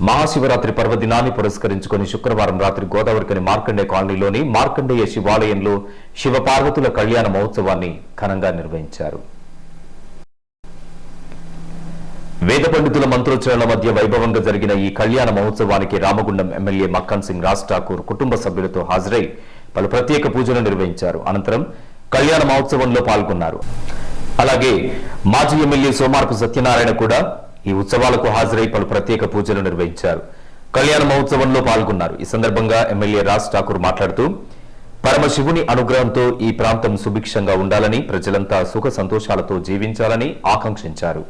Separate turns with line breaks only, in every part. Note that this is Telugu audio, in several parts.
మహాశివరాత్రి పర్వదినాన్ని పురస్కరించుకుని శుక్రవారం రాత్రి గోదావరికని మార్కండే కాలనీలోని మార్కండేయ శివాలయంలో శివపార్వతుల కళ్యాణ మహోత్సవాన్ని ఘనంగా నిర్వహించారు. వేద పండితుల మంత్రోచ్చరణల మధ్య వైభవంగా జరిగిన ఈ కళ్యాణ మహోత్సవానికి రామగుండం ఎమ్మెల్యే మక్కన్ సింగ్ రాజ్ ఠాకూర్ కుటుంబ సభ్యులతో హాజరై పలు ప్రత్యేక పూజలు నిర్వహించారు. అనంతరం కళ్యాణ మహోత్సవంలో పాల్గొన్నారు. అలాగే మాజీ ఎమ్మెల్యే సోమార్పు సత్యనారాయణ కూడా ఈ ఉత్సవాలకు హాజరై పలు ప్రత్యేక పూజలు నిర్వహించారు. కళ్యాణ మహోత్సవంలో పాల్గొన్నారు. ఈ సందర్భంగా ఎమ్మెల్యే రాజ్ ఠాకూర్ మాట్లాడుతూ పరమశివుని అనుగ్రహంతో ఈ ప్రాంతం సుభిక్షంగా ఉండాలని ప్రజలంతా సుఖ సంతోషాలతో జీవించాలని ఆకాంక్షించారు.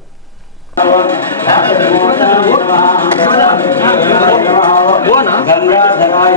గంగాధరాయ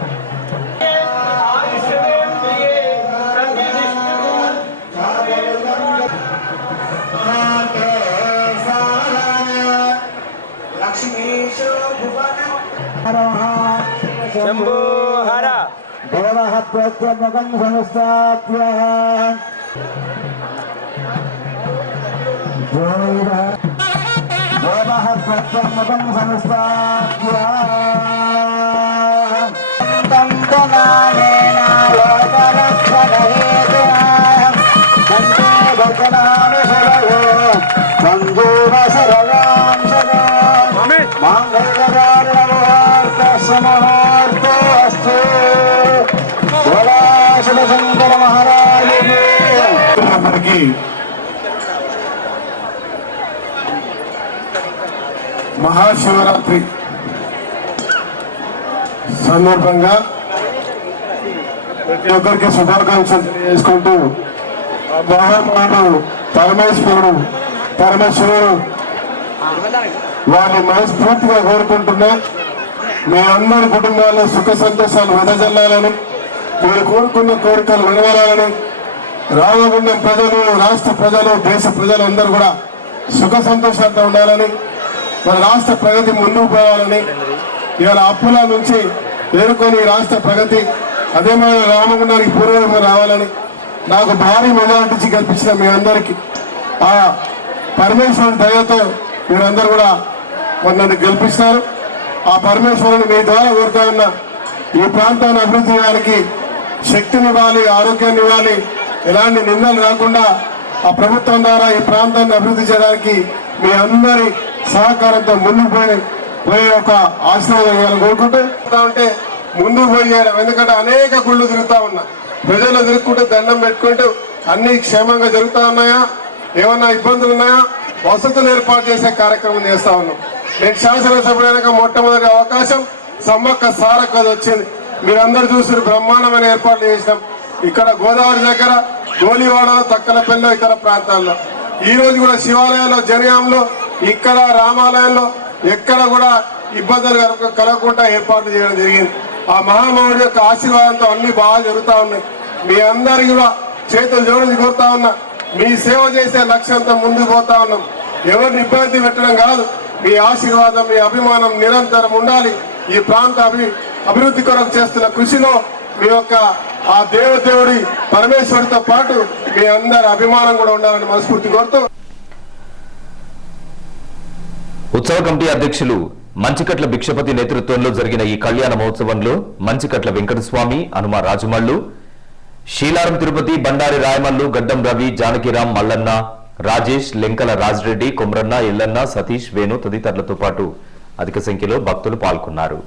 జలాదాక్షాయ నమః ఓం కాళకాలాయ నమః ఉస్మానాయ నమః భవతి
మనకి మహాశివరాత్రి సందర్భంగా ప్రతి ఒక్కరికి శుభాకాంక్షలు తెలియజేసుకుంటూ ఆ పరమేశ్వరుడు పరమేశ్వరుడు వారిని మనస్ఫూర్తిగా కోరుకుంటున్నా. మీ అందరి కుటుంబాల్లో సుఖ సంతోషాలు వెదజల్లాలని మీరు కోరుకున్న కోరికలు నెరవేరాలని రామగుండం ప్రజలు రాష్ట్ర ప్రజలు దేశ ప్రజలు అందరూ కూడా సుఖ సంతోషాలతో ఉండాలని మన రాష్ట్ర ప్రగతి ముందుకు పోవాలని ఇవాళ అప్పుల నుంచి ఏరుకొని రాష్ట్ర ప్రగతి అదే మన రామగుండానికి పూర్వం రావాలని నాకు భారీ మెజార్టీ కల్పించిన మీ అందరికీ ఆ పరమేశ్వరుని దయతో మీరందరూ కూడా మరి నన్ను గెలిపిస్తారు. ఆ పరమేశ్వరుని మీ ద్వారా కోరుతా ఉన్న ఈ ప్రాంతాన్ని అభివృద్ధి చేయడానికి శక్తినివ్వాలి ఆరోగ్యాన్ని ఇవ్వాలి ఎలాంటి నిందలు రాకుండా ఆ ప్రభుత్వం ద్వారా ఈ ప్రాంతాన్ని అభివృద్ధి చేయడానికి మీ అందరి సహకారంతో ముందుకు పోయి పోయే ఒక ఆశీర్వాదం ఇవ్వాలని కోరుకుంటూ ఉంటే ముందుకు పోయి చేయడం. ఎందుకంటే అనేక గుళ్ళు తిరుగుతా ఉన్నా. ప్రజలు తిరుగుకుంటూ దండం పెట్టుకుంటూ అన్ని క్షేమంగా జరుగుతా ఉన్నాయా? ఏమన్నా ఇబ్బందులు ఉన్నాయా? వసతులు ఏర్పాటు చేసే కార్యక్రమం చేస్తా ఉన్నాం. నేను శాసనసభ్యులైన మొట్టమొదటి అవకాశం సమ్మక్క సారక్క అది వచ్చింది. మీరందరూ చూసి బ్రహ్మాండమైన ఏర్పాట్లు చేసినాం. ఇక్కడ గోదావరి దగ్గర గోలివాడలో తక్కలపల్లిలో ఇతర ప్రాంతాల్లో. ఈ రోజు కూడా శివాలయంలో జనగాంలో ఇక్కడ రామాలయంలో ఎక్కడ కూడా ఇబ్బందులు కలగ- కలగకుండా ఏర్పాట్లు చేయడం జరిగింది. ఆ మహామహుడి యొక్క ఆశీర్వాదంతో అన్ని బాగా జరుగుతూ ఉన్నాయి. మీ అందరికి కూడా చేతులు జోడించి కోరుతా ఉన్నా. మీ సేవ చేసే లక్ష్యంతో ముందుకు పోతా ఉన్నాం. ఎవరిని ఇబ్బంది పెట్టడం కాదు. మీ ఆశీర్వాదం మీ అభిమానం నిరంతరం ఉండాలి. ఈ ప్రాంత అభి అభివృద్ధి కొరకు చేస్తున్న కృషిలో మీ యొక్క ఆ దేవదేవుడి పరమేశ్వరుడితో పాటు మీ అందరి అభిమానం కూడా ఉండాలని మనస్ఫూర్తి కోరుతూ
ఉత్సవ కమిటీ అధ్యక్షులు మంచికట్ల భిక్షపతి నేతృత్వంలో జరిగిన ఈ కళ్యాణ మహోత్సవంలో మంచికట్ల వెంకటస్వామి హనుమ రాజమల్లు శీలారం తిరుపతి బండారి రాయమల్లు గడ్డం రవి జానకిరాం మల్లన్న రాజేష్ లెంకల రాజిరెడ్డి కొమ్రన్న ఎల్లన్న సతీష్ వేణు తదితరులతో పాటు అధిక సంఖ్యలో భక్తులు పాల్గొన్నారు.